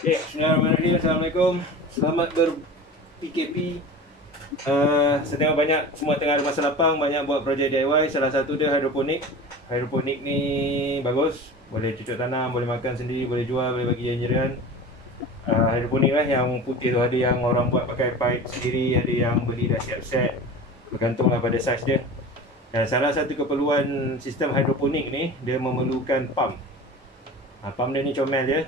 Okay, bismillahirrahmanirrahim. Assalamualaikum. Selamat ber-PKP. Saya tengok banyak semua tengah ada masa lapang, banyak buat projek DIY. Salah satu dia hidroponik. Hidroponik ni bagus, boleh cucuk tanam, boleh makan sendiri, boleh jual, boleh bagi jiran. Hidroponik lah yang putih tu, ada yang orang buat pakai pipe sendiri, ada yang beli dah siap set, bergantunglah pada saiz dia. Dan salah satu keperluan sistem hidroponik ni, dia memerlukan pump. Pump dia ni comel je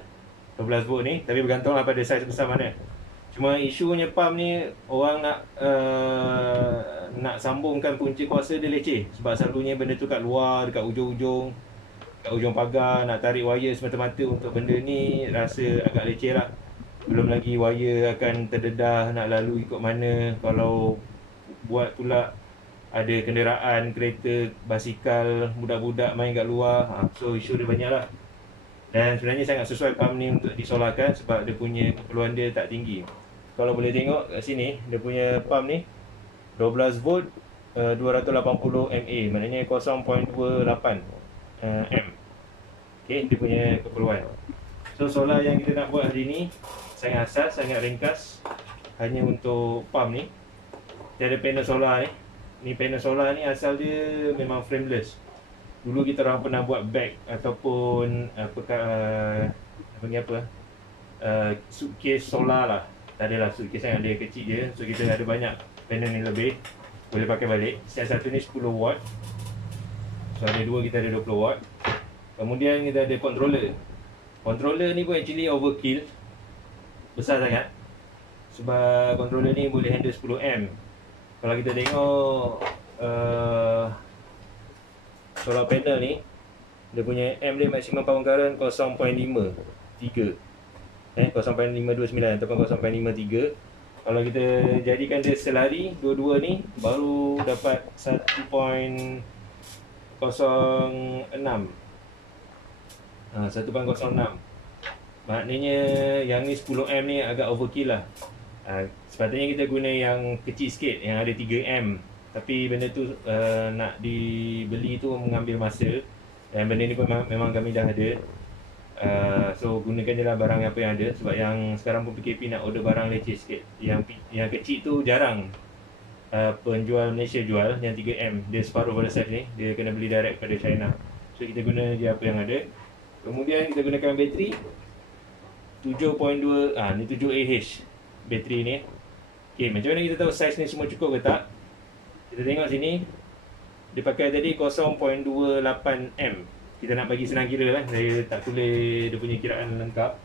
12 volt ni, tapi bergantunglah pada saiz besar mana. Cuma isunya pump ni, orang nak sambungkan punca kuasa dia leceh. Sebab selalunya benda tu kat luar, dekat ujung-ujung, kat ujung pagar, nak tarik wire semata-mata untuk benda ni rasa agak leceh lah. Belum lagi wire akan terdedah nak lalu ikut mana. Kalau buat pula ada kenderaan, kereta, basikal, budak-budak main kat luar, so isu dia banyak lah. Dan sebenarnya sangat sesuai pump ni untuk disolarkan sebab dia punya keperluan dia tak tinggi. Kalau boleh tengok kat sini, dia punya pump ni 12 volt 280 mA, maknanya 0.28 M. Okay, dia punya keperluan. So solar yang kita nak buat hari ni sangat asas, sangat ringkas, hanya untuk pump ni. Dia ada panel solar ni. Ni panel solar ni asal dia memang frameless. Dulu kita orang pernah buat bag ataupun suitcase solar lah. Tak adalah suitcase yang dia kecil je. So kita ada banyak panel ni lebih, boleh pakai balik. Yang satu ni 10 watt. So ada dua, kita ada 20 watt. Kemudian kita ada controller. Controller ni pun actually overkill, besar sangat. Sebab controller ni boleh handle 10 amp. Kalau kita tengok solar panel ni, dia punya amp dia maksimum power current 0.53 0.529 ataupun 0.53. Kalau kita jadikan dia selari dua-dua ni, baru dapat 1.06. 1.06. Maknanya yang ni 10 amp ni agak overkill lah. Sepatutnya kita guna yang kecil sikit, yang ada 3 amp. Tapi benda tu nak dibeli tu mengambil masa. Dan benda ni pun memang kami dah ada. So gunakan je lah barang apa yang ada. Sebab yang sekarang pun PKP nak order barang leceh sikit. Yang kecil tu jarang penjual Malaysia jual. Yang 3M, dia separuh pada saiz ni. Dia kena beli direct pada China. So kita guna je apa yang ada. Kemudian kita gunakan bateri 7.2, ni 7Ah bateri ni. Okay, macam mana kita tahu saiz ni semua cukup ke tak? Kita tengok sini, dia pakai tadi 0.28M. Kita nak bagi senang kira lah, saya tak tulis dia punya kiraan lengkap.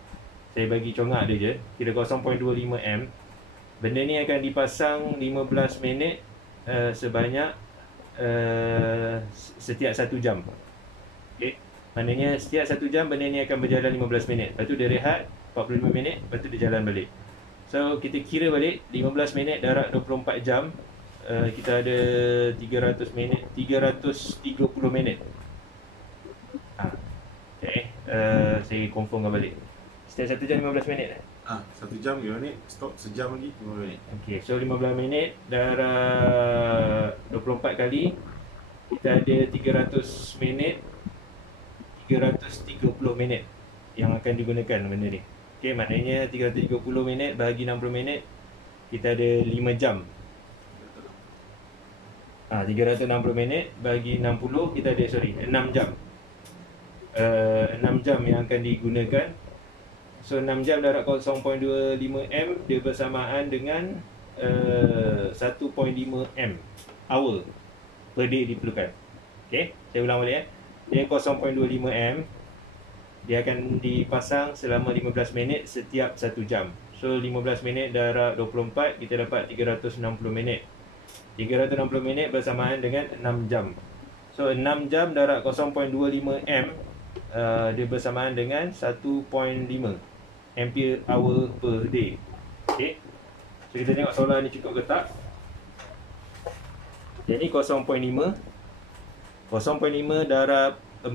Saya bagi congak dia je, kira 0.25M. Benda ni akan dipasang 15 minit sebanyak setiap 1 jam. Okay. Maknanya setiap 1 jam benda ni akan berjalan 15 minit. Lepas tu dia rehat 45 minit, lepas tu dia jalan balik. So kita kira balik 15 minit darab 24 jam, kita ada 300 minit, 330 minit. Okay, saya confirmkan balik. Setiap 1 jam 15 minit. 1 jam 5 minit, stop sejam lagi 5 minit. Okay, so 15 minit darab 24 kali, kita ada 300 minit, 330 minit yang akan digunakan benda ni. Okay, maknanya 330 minit bahagi 60 minit, kita ada 5 jam. 360 minit bagi 60, kita ada 6 jam. 6 jam yang akan digunakan. So 6 jam darab 0.25M, dia bersamaan dengan 1.5M hour per day diperlukan. Okay, saya ulang balik. Dia 0.25M, dia akan dipasang selama 15 minit setiap 1 jam. So 15 minit darab 24, kita dapat 360 minit. 360 minit bersamaan dengan 6 jam. So 6 jam darab 0.25M, dia bersamaan dengan 1.5 ampere hour per day. Okay, so kita tengok solar ni cukup ke tak. Jadi 0.5 darab 4,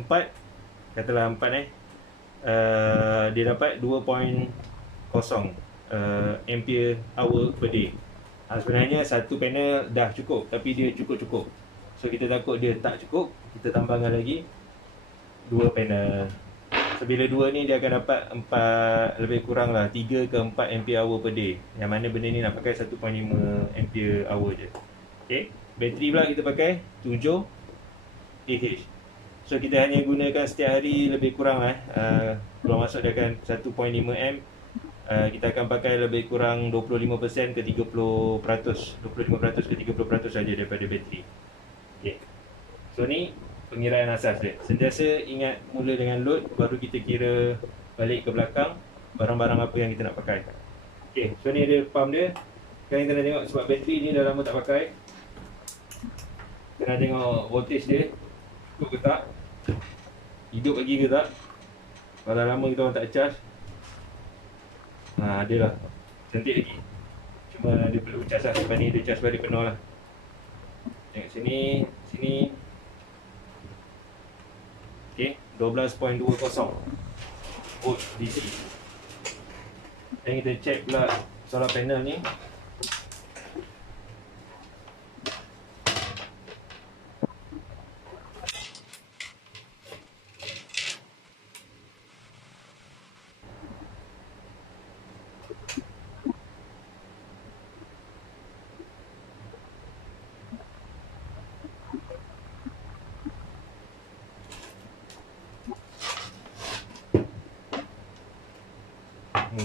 katalah 4 dia dapat 2.0 ampere hour per day. Sebenarnya satu panel dah cukup, tapi dia cukup-cukup. So kita takut dia tak cukup, kita tambahkan lagi 2 panel. So bila 2 ni dia akan dapat 4, lebih kurang lah 3 ke 4 ampere hour per day. Yang mana benda ni nak pakai 1.5 ampere hour je. Okay, bateri pula kita pakai 7 Ah. So kita hanya gunakan setiap hari lebih kurang keluar masuk dia akan 1.5 amp. Kita akan pakai lebih kurang 25% ke 30%, 25% ke 30% saja daripada bateri. Okay. So ni pengiraan asas dia. Sentiasa ingat mula dengan load, baru kita kira balik ke belakang barang-barang apa yang kita nak pakai. Okay, so ni dia pump dia. Sekarang kita nak tengok sebab bateri ni dah lama tak pakai. Kita nak tengok voltage dia cukup ke tak, hidup lagi ke tak. Kalau lama kita orang tak charge, ada lah, cantik lagi. Cuma dia perlu charge lah, lepas ni dia charge balik penuh lah. Tengok sini, sini. Okay, 12.20 volt DC. Dan kita check pula solar panel ni.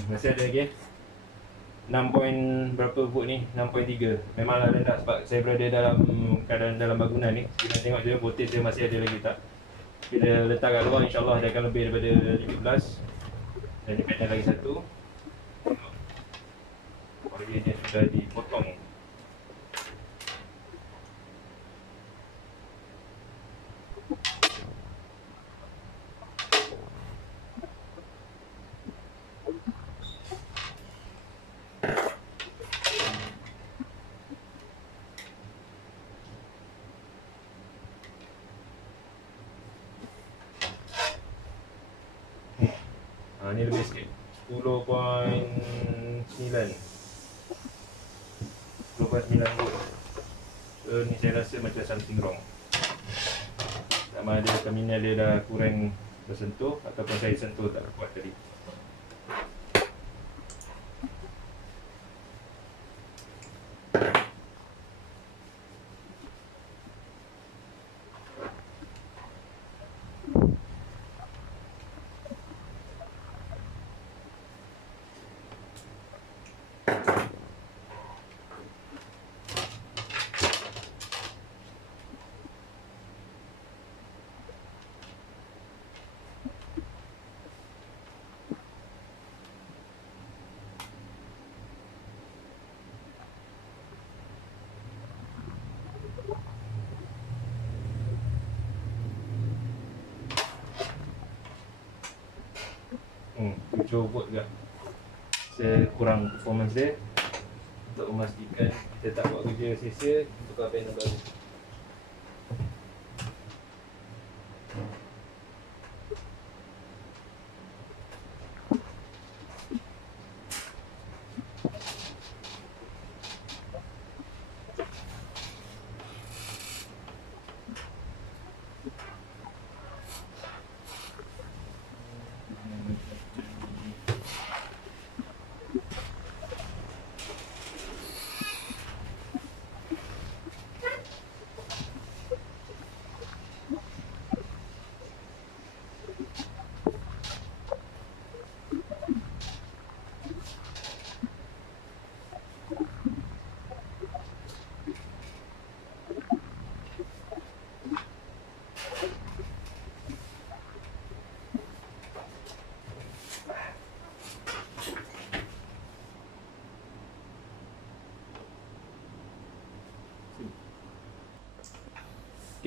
Masih ada lagi 6 point berapa volt ni, 6.3. Memanglah rendah sebab saya berada dalam keadaan dalam bangunan ni. Kita tengok je voltage dia masih ada lagi tak. Kita letak kat luar, insyaAllah dia akan lebih daripada 15. Dan ni panel lagi satu. Wire dia sudah dipotong. Ni lebih sikit 10.9 volt. So ni saya rasa macam something wrong. Sama ada terminal dia dah kurang tersentuh ataupun saya sentuh tak kuat tadi. Cuba buat juga. Saya kurang performance dia. Untuk memastikan kita tak buat kerja sia-sia, tukar panel baru.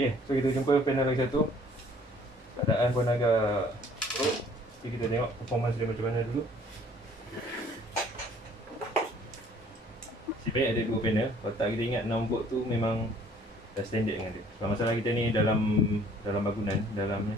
Okay, so kita jumpa panel lagi satu. Keadaan pun agak buruk. Jadi kita tengok performance dia macam mana dulu. Sebenarnya ada dua panel. Kalau tak kita ingat 6 volt tu memang dah standard dengan dia. Sebab masalah kita ni dalam bangunan, dalamnya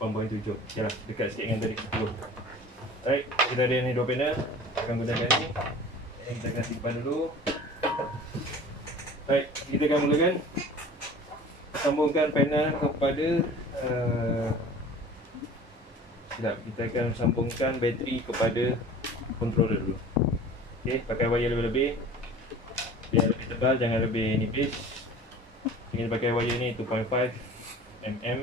8.7. Okay lah, dekat sikit dengan tadi 10. Alright, kita ada ni 2 panel. Kita akan gunakan ni. Ini kita akan simpan dulu. Alright, kita akan mulakan. Sambungkan panel kepada kita akan sambungkan bateri kepada controller dulu. Okay, pakai wire lebih-lebih. Biar lebih tebal, jangan lebih nipis. Kita pakai wire ni 2.5 mm.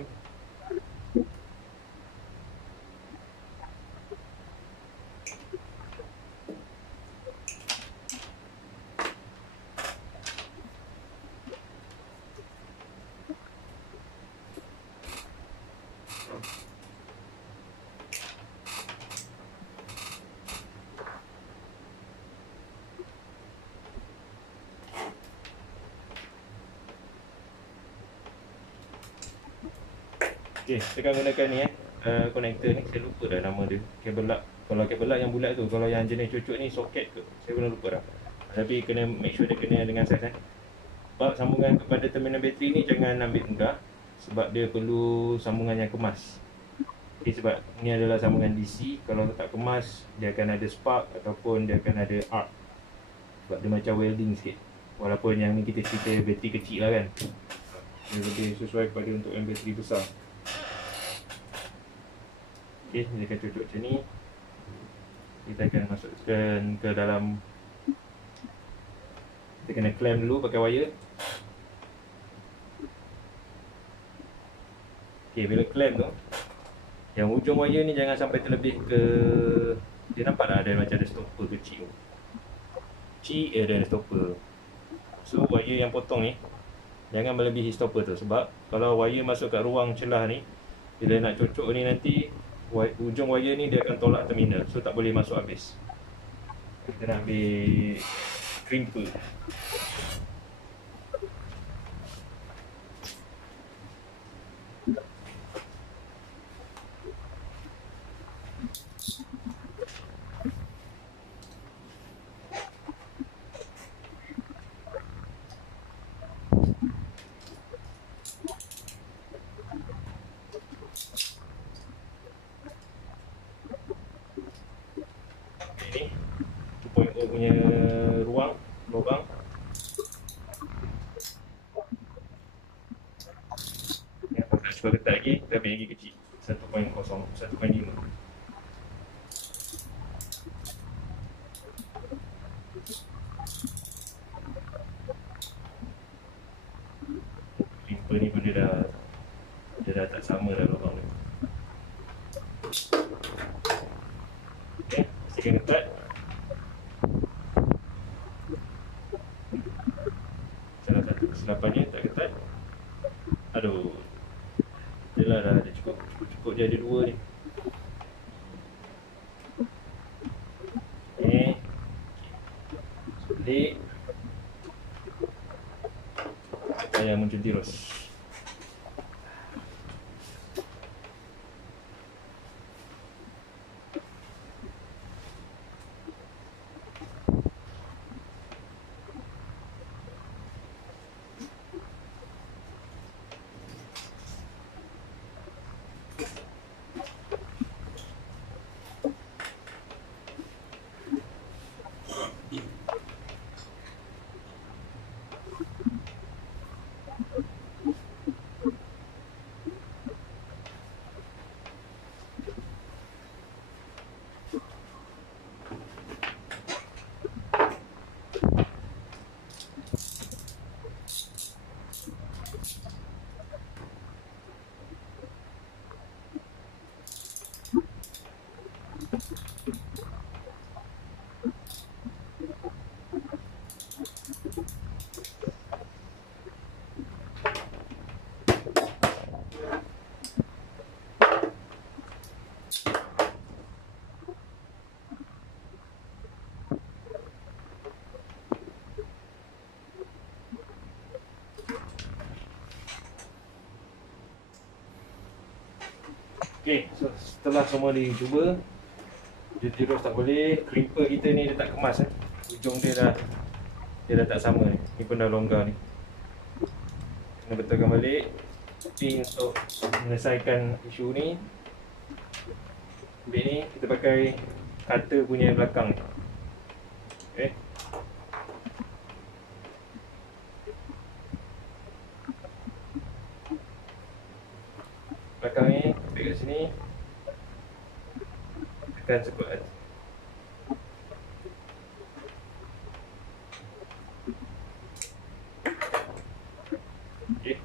Okay, kita akan gunakan ni connector ni. Saya lupa dah nama dia. Kabel lug. Kalau kabel lug yang bulat tu, kalau yang jenis cucuk ni soket ke, saya pun lupa dah. Tapi kena make sure dia kena dengan saiz. Sebab sambungan kepada terminal bateri ni jangan ambil mudah, sebab dia perlu sambungan yang kemas. Okay, sebab ni adalah sambungan DC. Kalau tak kemas, dia akan ada spark ataupun dia akan ada arc. Sebab dia macam welding sikit. Walaupun yang ni kita cerita bateri kecil lah kan, dia lebih sesuai kepada untuk yang bateri besar. Okay, kita akan cucuk macam ni. Kita akan masukkan ke dalam. Kita kena clamp dulu pakai wire. Okay, bila clamp tu, yang hujung wire ni jangan sampai terlebih ke. Dia nampak tak ada macam ada stopper kecil. Kecil ada stopper. So wire yang potong ni jangan melebihi stopper tu. Sebab kalau wire masuk kat ruang celah ni, bila nak cucuk ni nanti ujung wire ni dia akan tolak terminal. So tak boleh masuk habis. Kita nak ambil crimper. Ini 2.0 punya lubang. Ya, kalau nak cuba ketat lagi, kita ambil lagi kecil 1.0, 1.5. Crimper ni pun dia dah tak sama dah lubang ni. Okay, pastikan ketat. Salah satu kesilapannya tak ketat. Aduh, jelah dah ada cukup dia ada 2 ni. Okay, sebelik saya muncul tirus. Okay, so setelah semua dicuba, dia tirus tak boleh, crimper kita ni dia tak kemas ujung dia dah tak sama ni. Ni pun dah longgar ni. Kena betulkan balik. Tapi untuk menyelesaikan isu ni, bit ni kita pakai cutter punya belakang ni. Okay. Belakang ni, ambil kat sini, tekan sekut. Okay.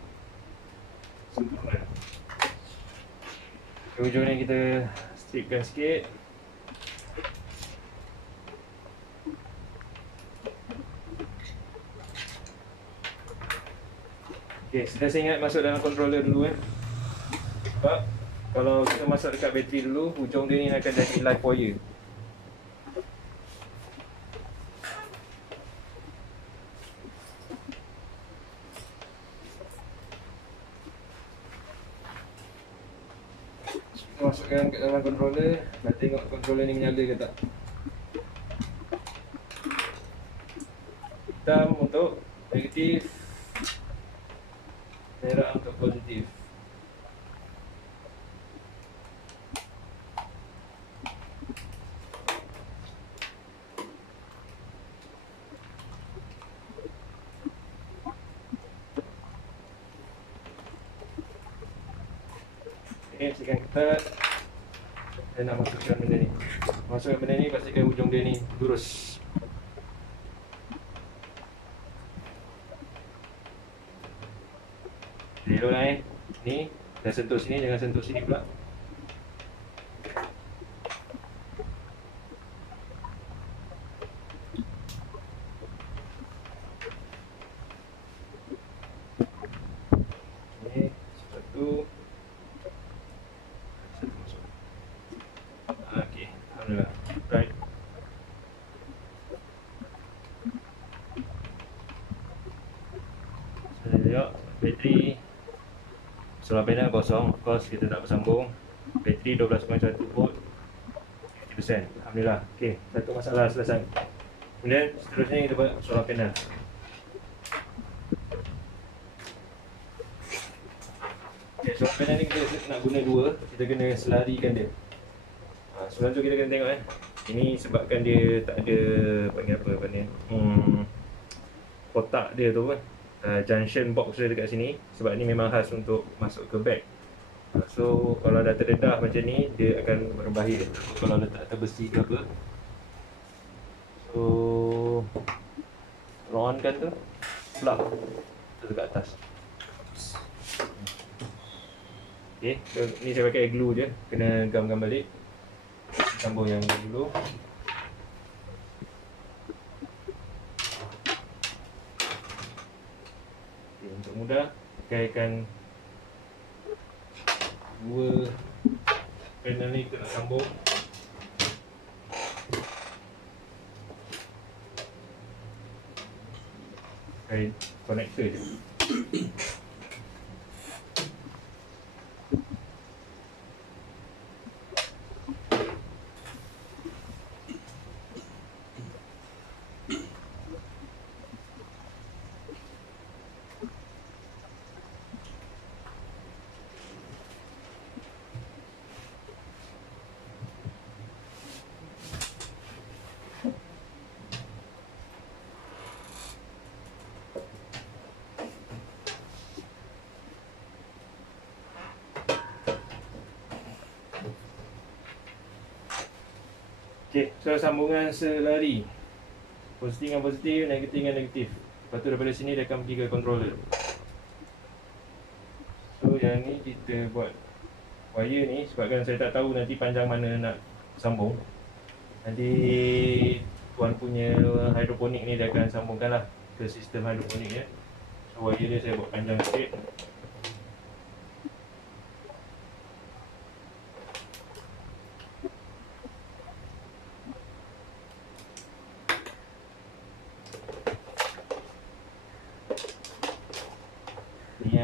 Sempurna. Hujung ni kita stripkan sikit. Okay, sentiasa ingat masuk dalam controller dulu sebab kalau kita masuk dekat bateri dulu, hujung dia ni akan jadi live wire. Kita masukkan ke dalam controller, nak tengok controller ni menyala ke tak. Hitam untuk negatif, merah untuk positif. Okay, pastikan ketat. Dan nak masukkan benda ni. Masukkan benda ni, pastikan hujung dia ni lurus. Elok lah ni, dah sentuh sini, jangan sentuh sini pula. Ni, satu. Okay, alhamdulillah. Right. Saya tengok bateri solar panel kosong, of course kita tak bersambung. Bateri 12.1 volt, 50%. Alhamdulillah. Okey, satu masalah selesai. Kemudian seterusnya kita buat solar panel. Okay, solar panel ni kita nak guna dua, kita kena selarikan dia. Sebelum tu kita kena tengok ini sebabkan dia tak ada panggil apa ni, kotak dia tu kan. Junction box dia dekat sini, sebab ni memang khas untuk masuk ke bag. So kalau dah terdedah macam ni, dia akan berbahaya kalau letak atas besi ke apa. So on kan tu, plug tu dekat atas. Okay, so ni saya pakai glue je, kena gam-gam balik. Sambung yang dulu. Untuk mudah, pakaikan dua panel ni kita nak sambung. Pakai connector je. Okey, so sambungan selari. Positif dengan positif, negatif dengan negatif. Lepas tu daripada sini dia akan pergi ke controller. So yang ni kita buat wire ni sebabkan saya tak tahu nanti panjang mana nak sambung. Nanti tuan punya hidroponik ni dia akan sambungkan lah ke sistem hidroponik ya. So wire dia saya buat panjang sikit.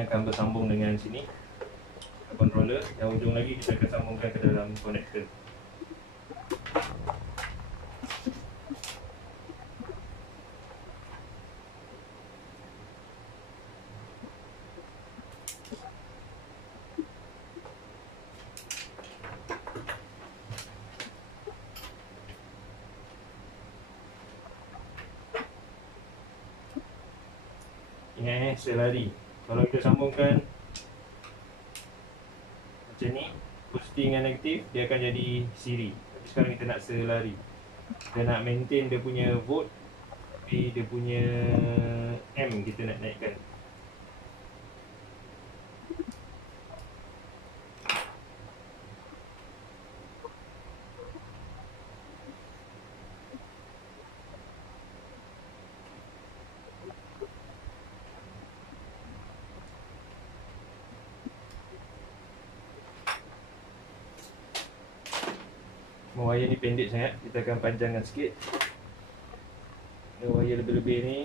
Akan bersambung dengan sini controller, yang ujung lagi kita akan sambungkan ke dalam connector. Ingat selari. Kalau kita sambungkan macam ni, positif dengan negatif, dia akan jadi siri. Tapi sekarang kita nak selari. Kita nak maintain dia punya volt, tapi dia punya M kita nak naikkan. Wayar ni pendek sangat, kita akan panjangkan sikit. Wayar lebih-lebih ni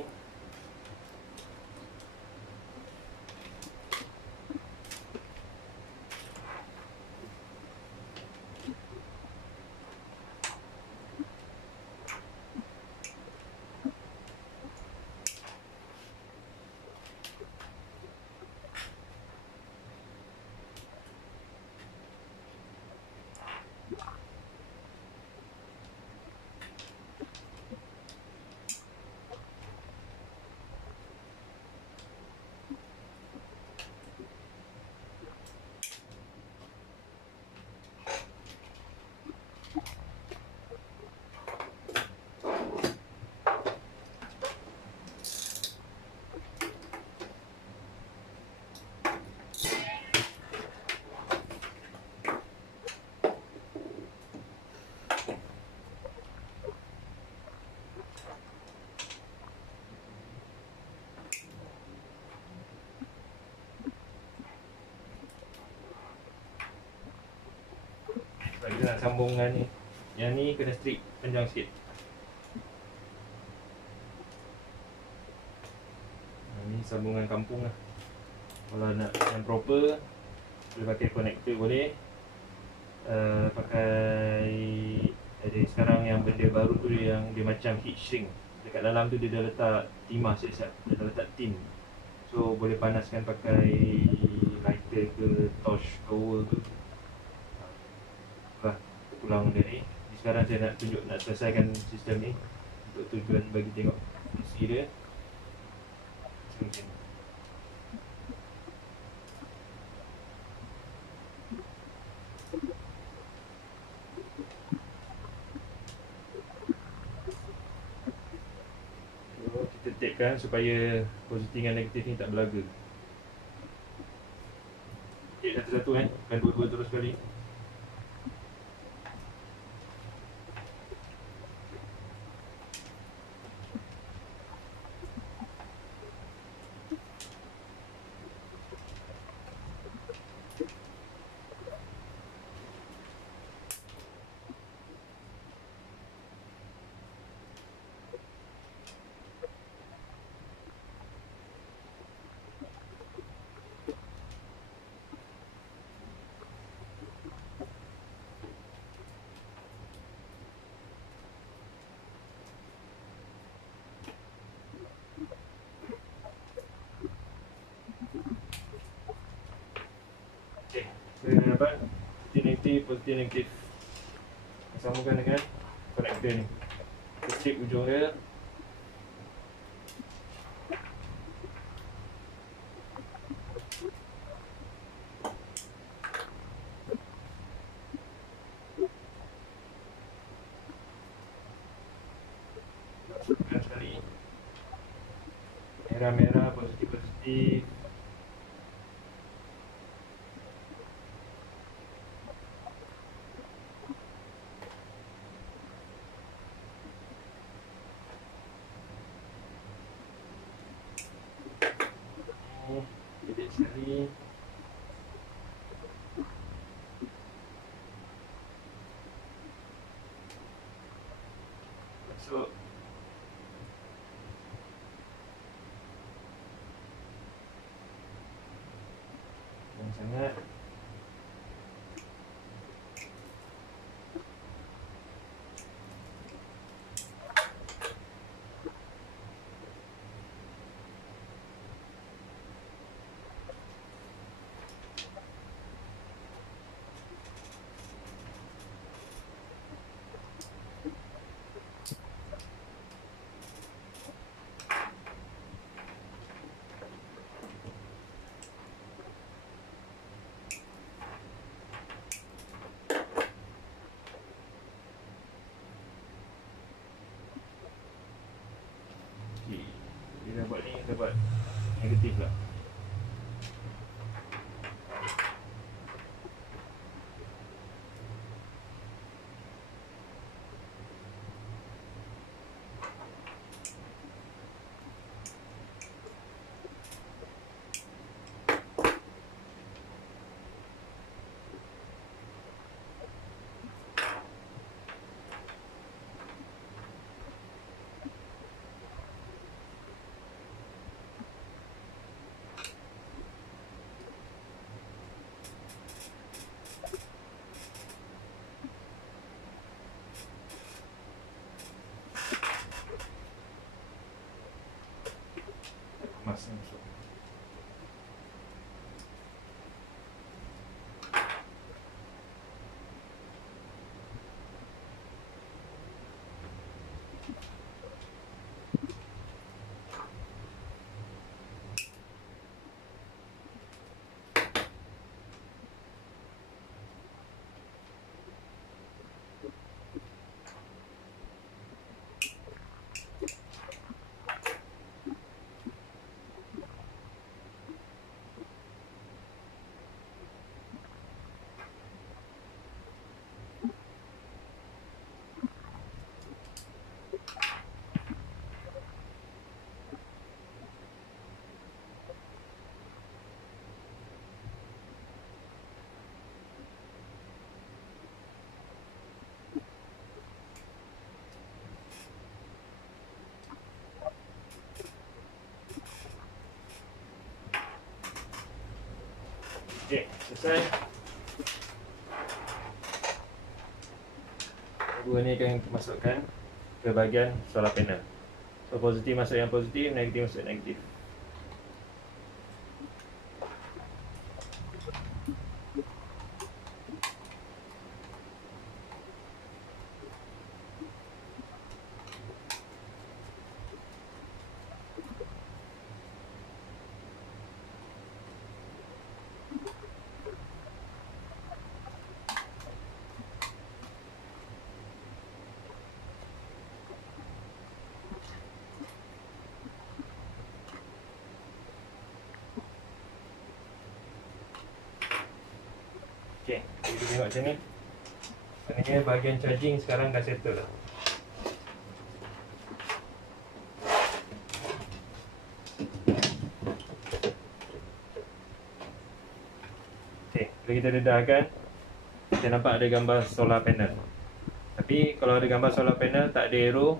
sebab kita nak sambungkan ni. Yang ni kena straight, panjang sikit. Ni sambungan kampung lah. Kalau nak yang proper, boleh pakai connector boleh. Pakai, jadi sekarang yang benda baru tu yang dia macam heat shrink. Dekat dalam tu dia dah letak timah siap-siap, dia dah letak tin. So boleh panaskan pakai lighter ke torch cover tu. Pulang dia ni. Sekarang saya nak tunjuk, nak selesaikan sistem ni untuk tujuan bagi tengok fungsi dia. Macam ni. So, kita tekkan supaya positif dengan negatif ni tak berlaga. Tek satu-satu kan, bukan dua-dua terus sekali. Kita dapat positif negatif. Sambungkan dengan konektor ni. Kita strip ujung dia. Masukkan sekali. Merah-merah, positif-positif. Jadi sekali. Masuk. Yang sangat. sikit. Dia dapat ni, dapat negatif lah. Masuk. Okey, selesai. Dua ni akan masukkan ke bahagian solar panel. So positif masuk yang positif, negatif masuk negatif. Okey, kita tengok macam ni. Maknanya bahagian charging sekarang dah settle lah. Okey, bila kita dedahkan, kita nampak ada gambar solar panel. Tapi kalau ada gambar solar panel tak ada arrow,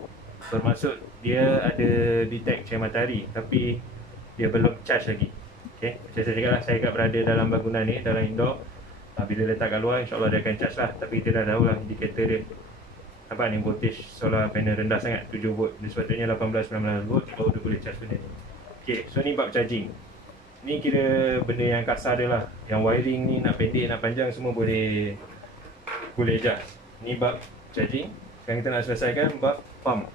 bermaksud dia ada detect cahaya matahari tapi dia belum charge lagi. Okey, macam saya cakap lah, saya kat berada dalam bangunan ni, dalam indoor. Bila letak kat luar, insyaAllah dia akan charge lah. Tapi kita dah tahu lah indikator dia. Nampak ni voltage solar panel rendah sangat, 7 volt. Dia sepatutnya 18-19 volt, baru dia boleh charge benda ni. Okay, so ni bab charging. Ni kira benda yang kasar dia lah. Yang wiring ni nak pendek, nak panjang semua boleh adjust. Ni bab charging. Sekarang kita nak selesaikan bab pump.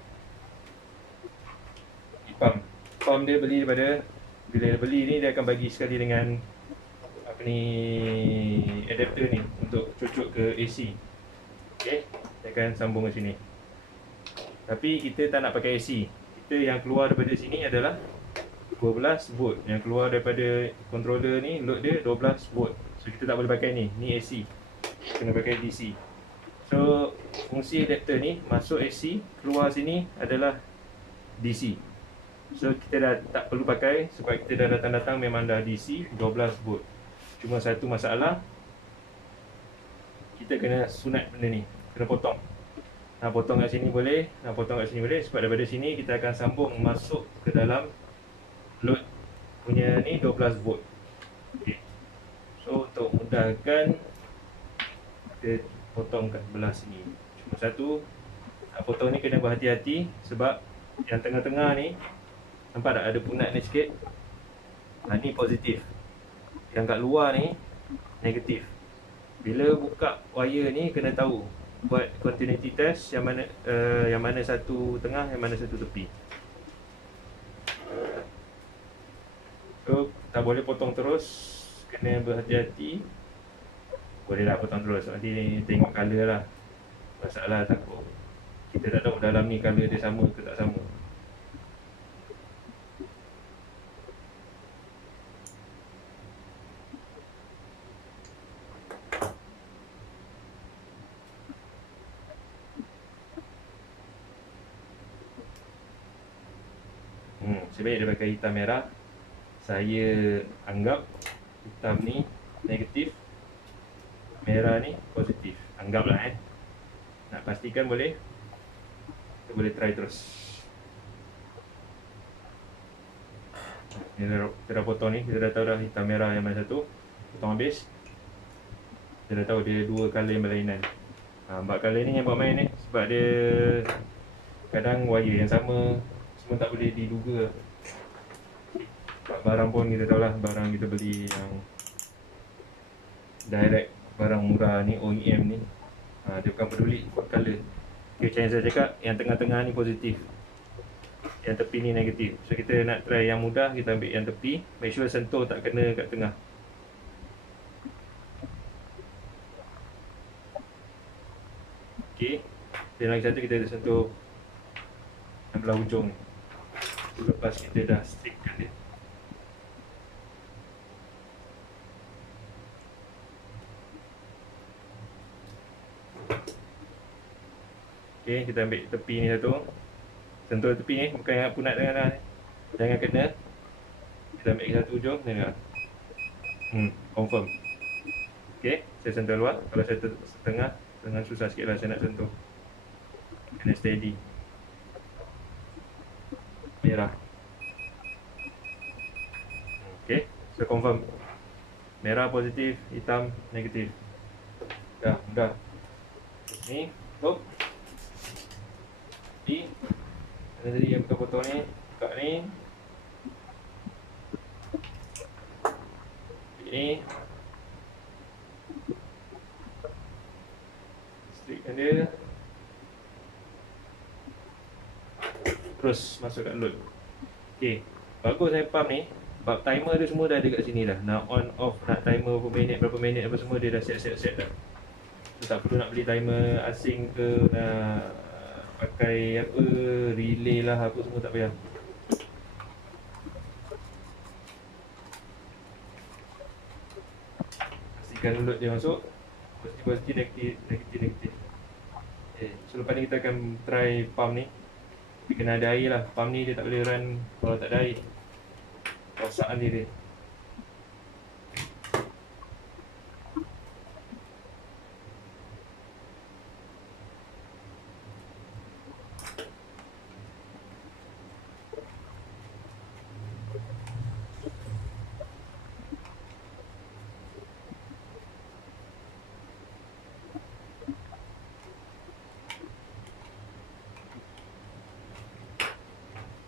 Pump dia beli daripada, bila dia beli ni dia akan bagi sekali dengan ni adapter ni untuk cucuk ke AC. Okey, saya akan sambung ke sini. Tapi kita tak nak pakai AC. Kita yang keluar daripada sini adalah 12 volt. Yang keluar daripada controller ni, load dia 12 volt. So kita tak boleh pakai ni. Ni AC. Kena pakai DC. So fungsi adapter ni, masuk AC, keluar sini adalah DC. So kita dah tak perlu pakai sebab kita dah datang-datang memang dah DC 12 volt. Cuma satu masalah, kita kena sunat benda ni, kena potong. Nak potong kat sini boleh, nak potong kat sini boleh. Sebab daripada sini kita akan sambung masuk ke dalam load punya ni 12 volt. Okay. So untuk mudahkan, kita potong kat belah sini. Cuma satu, nak potong ni kena berhati-hati. Sebab yang tengah-tengah ni, nampak tak ada punat ni sikit. Ni positif. Yang kat luar ni negatif. Bila buka wire ni kena tahu, buat continuity test yang mana satu tengah, yang mana satu tepi. So tak boleh potong terus, kena berhati-hati. Boleh lah potong terus, nanti tengok color lah. Masalah takut kita tak tahu dalam ni color dia sama ke tak sama. Nasib baik dia pakai hitam merah. Saya anggap hitam ni negatif, merah ni positif. Anggaplah Nak pastikan boleh, kita boleh try terus. Kita dah potong ni, kita dah tahu dah hitam merah yang mana satu. Potong habis. Kita dah tahu dia dua colour yang berlainan. Bab colour ni yang buat main sebab dia kadang wire yang sama, semua tak boleh diduga. Barang pun kita tahu lah, barang kita beli yang direct, barang murah ni, OEM ni, dia bukan peduli colour. Okay, macam yang saya cakap, yang tengah-tengah ni positif, yang tepi ni negatif. So kita nak try yang mudah, kita ambil yang tepi. Make sure sentuh tak kena kat tengah. Okay, dan lagi satu kita sentuh yang belah hujung ni. Lepas kita dah straighten dia. Okay, kita ambil tepi ni satu. Sentuh tepi ni, bukan yang punat dengan jangan kena. Kita ambil satu ujung, tengok. Confirm. Okay, saya sentuh luar. Kalau saya setengah, dengan susah sikit lah saya nak sentuh. Kena steady. Merah. Okay, so confirm. Merah positif, hitam negatif. Dah, mudah. Ni, stop. Tadi yang potong ni, buka ni. Ni. Straighten dia. Terus masuk kat load. Okay, bagus pump ni. Bab timer dia semua dah ada kat sini dah. Nak on off, nak timer berapa minit apa semua dia dah set dah. So tak perlu nak beli timer asing ke, nak pakai apa, relay lah apa semua, tak payah. Pastikan load dia masuk. Positif, negatif. Okay, so lepas ni kita akan try pump ni. Tapi kena ada air lah. Pump ni dia tak boleh run kalau tak ada air. Rosakan dia.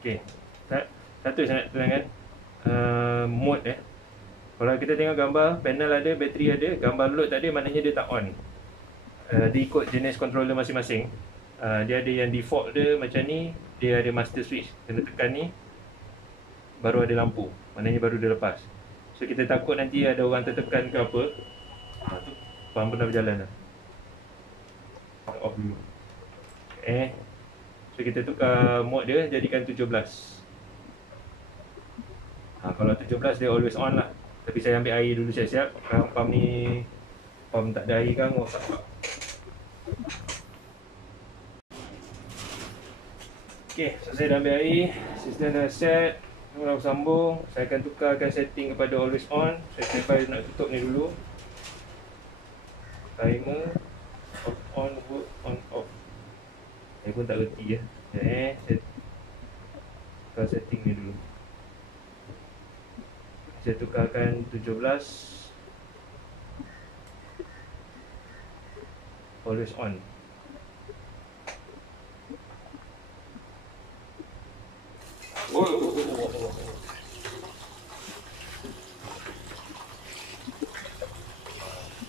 Okay, satu saya nak terangkan mode Kalau kita tengok gambar, panel ada, bateri ada, gambar load tak ada, maknanya dia tak on. Dia ikut jenis controller masing-masing. Dia ada yang default dia macam ni, dia ada master switch, kena tekan ni baru ada lampu, maknanya baru dia lepas. So kita takut nanti ada orang tertekan ke apa, tu pump pun dah berjalan dah. Off dulu. So kita tukar mode dia, jadikan 17. Kalau 17 dia always on lah. Tapi saya ambil air dulu siap-siap. Pump ni, pump tak ada air kan, rosak. Okay, so saya dah ambil air. Sistem dah set. Dah sambung. Saya akan tukarkan setting kepada always on. Saya sampai nak tutup ni dulu. Timer on, work, on, off. Saya pun tak reti ya. Saya tukar setting ni dulu. Saya tukarkan 17. Always on.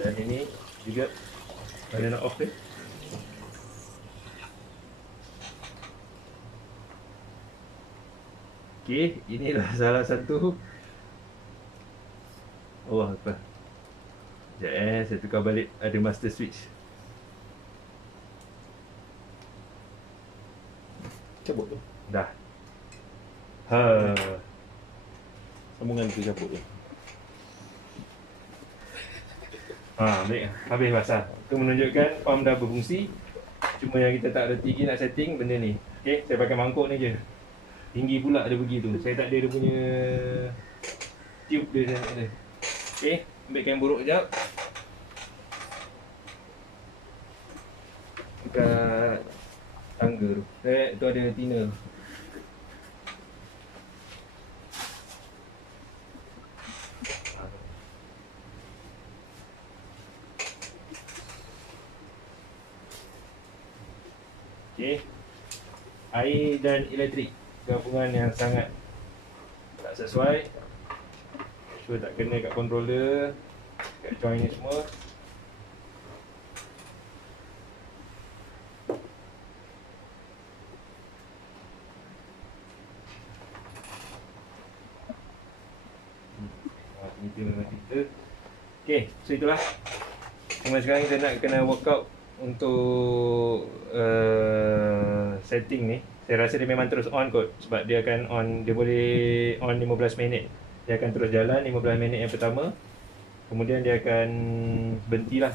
Dan ini juga mana nak off ni. Okay, inilah salah satu. Oh apa? Sekejap saya tukar balik. Ada master switch. Cabut tu. Dah. Sambungan tu cabut tu. Baik. Habis pasal. Itu menunjukkan pump dah berfungsi. Cuma yang kita tak reti lagi nak setting benda ni. Okay, saya pakai mangkuk ni je. tinggi pula dia pergi tu. Saya tak ada dia punya tube dia sana ada. Okey, ambil kain buruk sekejap. Dekat tangga tu. Tu ada thinner. Okey. Air dan elektrik gabungan yang sangat tak sesuai. So tak kena kat controller, kat join ni semua. Ini memang kita. Okey, so itulah. Cuma sekarang kita nak kena workout untuk setting ni. Saya rasa dia memang terus on kot, sebab dia akan on, dia boleh on 15 minit. Dia akan terus jalan 15 minit yang pertama. Kemudian dia akan berhentilah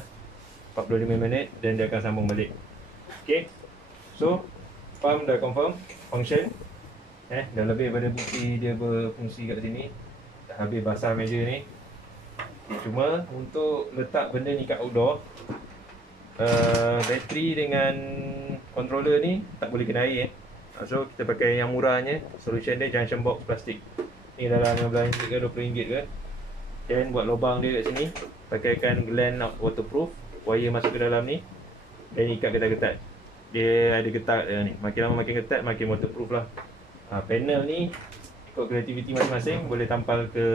45 minit dan dia akan sambung balik. Okey. So, pump dah confirm function. Dah lebih pada bukti dia berfungsi kat sini. Dah habis basah meja ni. Cuma untuk letak benda ni kat outdoor, bateri dengan controller ni tak boleh kena air. So kita pakai yang murahnya. Solution dia junction box plastik. Ni dalam RM15 ke RM20 ke. Dan buat lubang dia kat sini. Pakaikan gland waterproof. Wire masuk ke dalam ni. Dan ikat ketat-ketat. Dia ada ketat ni. Makin lama makin ketat, makin waterproof lah. Panel ni ikut kreativiti masing-masing. Boleh tampal ke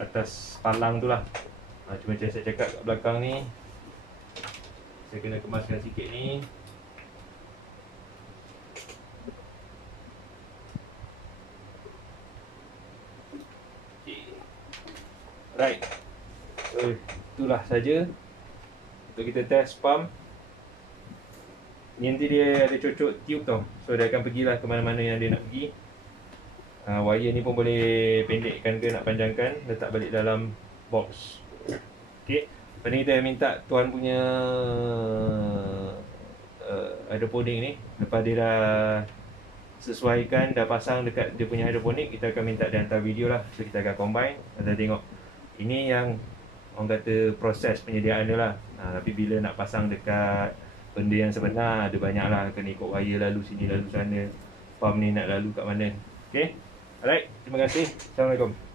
atas palang tu lah. Cuma macam saya cakap kat belakang ni, saya kena kemaskan sikit ni. Right. So itulah saja untuk kita test pump. Ni nanti dia ada cocok tube tau. So dia akan pergilah ke mana-mana yang dia nak pergi. Wire ni pun boleh pendekkan ke nak panjangkan, letak balik dalam box. Okey. Lepas ni kita minta tuan punya hidroponik ni. Lepas dia dah sesuaikan, dah pasang dekat dia punya hidroponik, kita akan minta dia hantar video lah. So kita akan combine. Kita tengok. Ini yang orang kata proses penyediaan dia lah. Tapi bila nak pasang dekat benda yang sebenar, ada banyak lah. Kena ikut wire lalu sini lalu sana. Pump ni nak lalu kat mana. Okay. Alright. Terima kasih. Assalamualaikum.